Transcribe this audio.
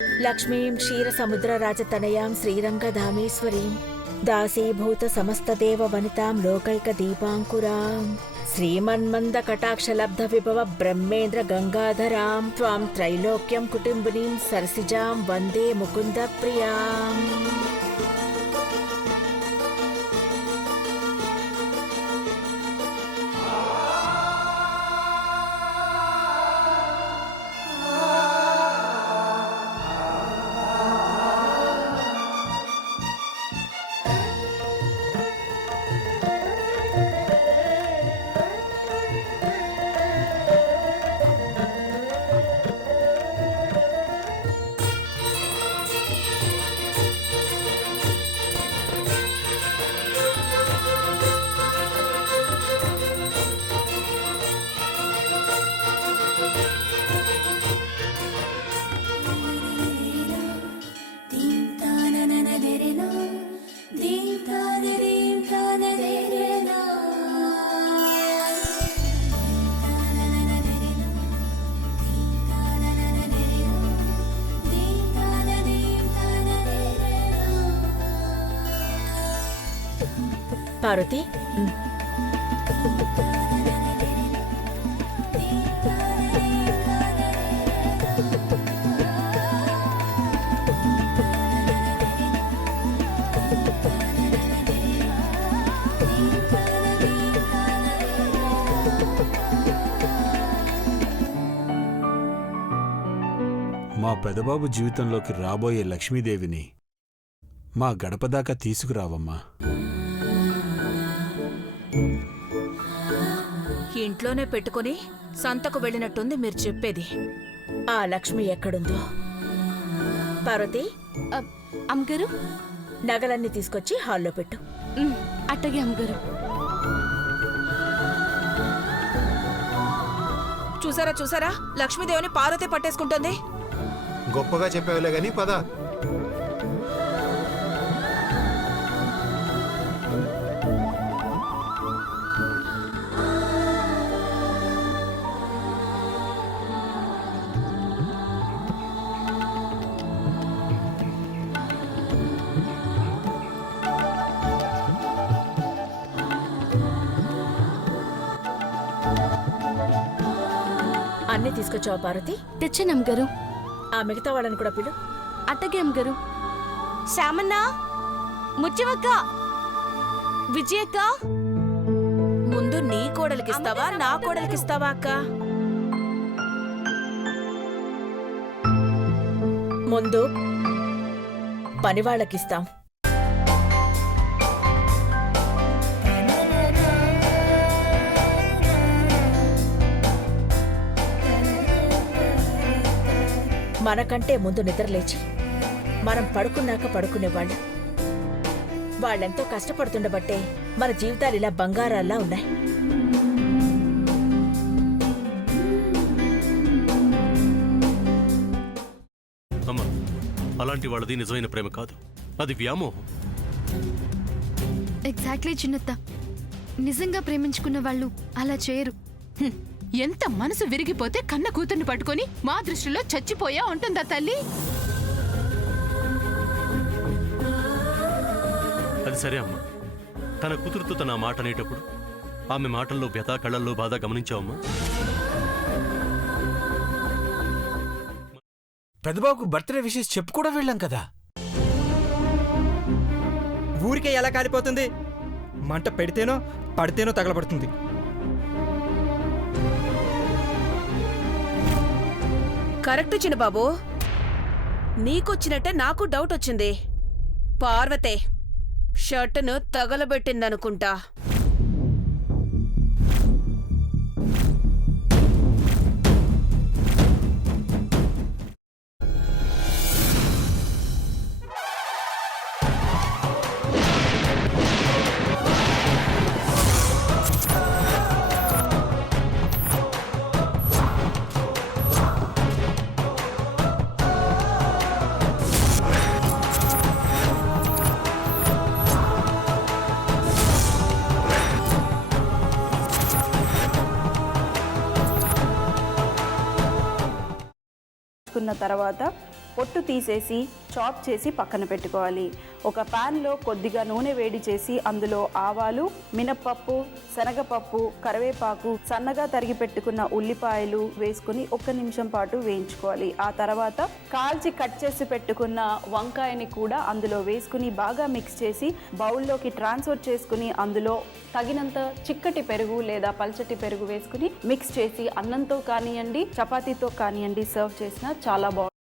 లక్ష్మీం క్షీరసముద్రరాజతనయాం శ్రీరంగధామేశ్వరీం దాసీభూత సమస్తదేవ వనితాం లోకైక దీపాంకురాం శ్రీమన్మందకటాక్షలబ్ధ విభవ బ్రహ్మేంద్ర గంగాధరాం త్వాం త్రైలోక్యం కుటుంబినీం సరసిజాం వందే ముకుంద ప్రియాం. పార్వతి, మా పెదబాబు జీవితంలోకి రాబోయే లక్ష్మీదేవిని మా గడపదాకా తీసుకురావమ్మా. ఇంట్లోనే పెట్టుకుని సంతకు వెళ్ళినట్టుంది మీరు చెప్పేది. ఆ లక్ష్మి ఎక్కడుందో? పార్వతి, అమ్మగారు నగలన్నీ తీసుకొచ్చి హాల్లో పెట్టు. అట్టగే అమ్మగారు. చూసారా చూసారా, లక్ష్మీదేవిని పార్వతి పట్టేసుకుంటుంది. గొప్పగా చెప్పావులే గాని పద. అన్నీ తీసుకొచ్చావా పార్వతి? తెచ్చాను అమ్మగారు. ఆ మిగతా వాళ్ళని కూడా పిలు. అట్టగే అమ్మగారు. శ్యామన్న, ముత్యమక్క, విజయక్క. ముందు నీ కోడలికిస్తావా నా కోడలికిస్తావా అక్క? ముందు పనివాళ్ళకిస్తాం. మనకంటే ముందు నిద్రలేచి మనం పడుకున్నాక పడుకునేవాళ్ళు. వాళ్ళెంతో కష్టపడుతుండబట్టే మన జీవితాలు ఇలా బంగారాల్లా ఉన్నాయి. అమ్మా, అలాంటి వాళ్ళది నిజమైన ప్రేమ కాదు, అది వ్యామోహం. ఎగ్జాక్ట్లీ చిన్నత్త. నిజంగా ప్రేమించుకున్న వాళ్ళు అలా చేయరు. ఎంత మనసు విరిగిపోతే కన్న కూతుర్ని పట్టుకొని మా దృష్టిలో చచ్చిపోయా ఉంటుందా తల్లి? అది సరే అమ్మా, తన కూతురుతో తన మాట అనేటప్పుడు ఆమె మాటల్లో వ్యథ, కళ్ళల్లో బాధ గమనించావమ్మా? పెదబాబుకు బర్త్డే విషెస్ చెప్పు కూడా వెళ్ళాం కదా. ఊరికే ఎలా కాలిపోతుంది? మంట పెడితేనో పడితేనో తగలబడుతుంది. కరెక్ట్ చిన్నబాబు, నీకొచ్చినట్టే నాకు డౌట్ వచ్చింది. పార్వతే షర్టును తగలబెట్టిందనుకుంటా. తర్వాత పొట్టు తీసేసి చాప్ చేసి పక్కన పెట్టుకోవాలి. ఒక ప్యాన్లో కొద్దిగా నూనె వేడి చేసి అందులో ఆవాలు, మినప్పప్పు, శనగపప్పు, కరివేపాకు, సన్నగా తరిగి పెట్టుకున్న ఉల్లిపాయలు వేసుకుని 1 నిమిషం పాటు వేయించుకోవాలి. ఆ తర్వాత కాల్చి కట్ చేసి పెట్టుకున్న వంకాయని కూడా అందులో వేసుకుని బాగా మిక్స్ చేసి బౌల్లోకి ట్రాన్స్ఫర్ చేసుకుని అందులో తగినంత చిక్కటి పెరుగు లేదా పల్చటి పెరుగు వేసుకుని మిక్స్ చేసి అన్నంతో కానివ్వండి, చపాతీతో కానివ్వండి సర్వ్ చేసినా చాలా బాగుంటుంది.